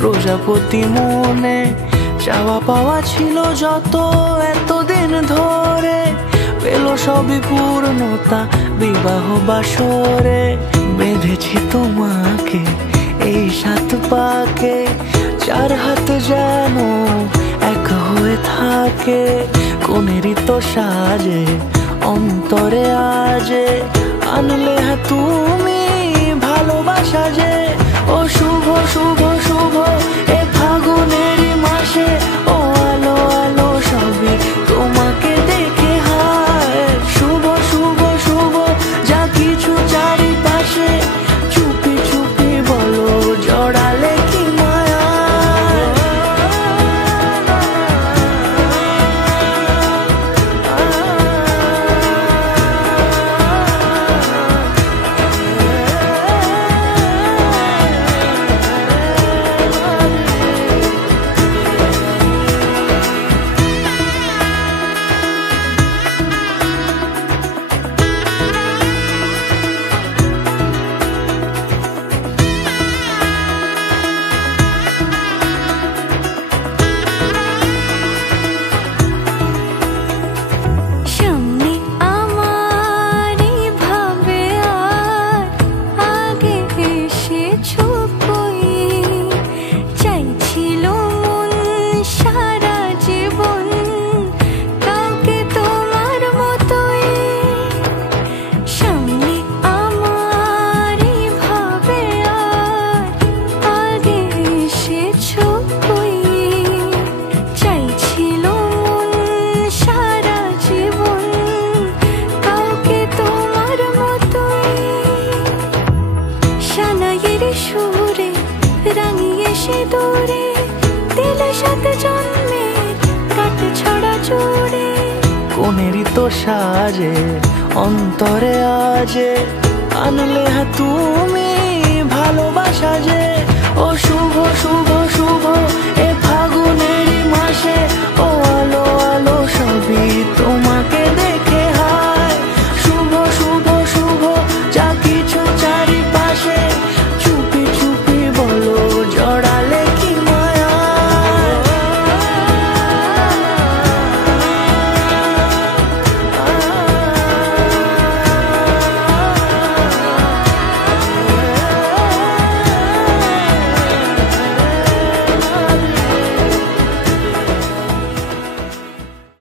প্রজাপতি মনে চাওয়া পাওয়া ছিল যত এতদিন ধরে, পেল সবই পূর্ণতা বিবাহ বাসরে। বেঁধেছি তোমাকে এই 7 পাকে, 4 হাত যেন এক হয়ে থাকে। কোনেরই তো সাজে অন্তরে আজে আনলে তুমি ভালোবাসা যে। ও শুভ শুভ শুভ এ ফাগুনেরই মাসে, ও আলো আলো সবই তোমাকে দেখে হায়। শুভ শুভ শুভ যা কিছু চারিপাশে, চুপি চুপি বলো জড়ালে কি মায়া। সুরে রাঙিয়ে সে দূরে দিল 7 জন্মের কাট ছড়া জোড়ে। কোনেরই তো সাজে অন্তরে আজে আনলে তুমি ভালোবাসা যে। ও শুভ শুভ শুভ এ